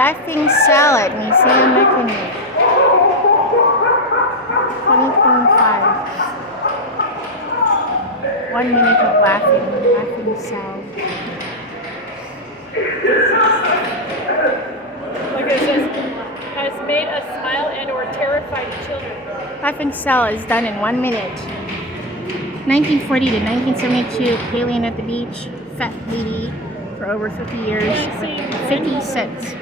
Laughing Salad, Museum Mechanic, 2025. 1 minute of laughing salad. Like it says, has made us smile and or terrified children. Laughing Salad is done in 1 minute. 1940 to 1972, Alien at the Beach, Fat Lady for over 50 years, 50 cents.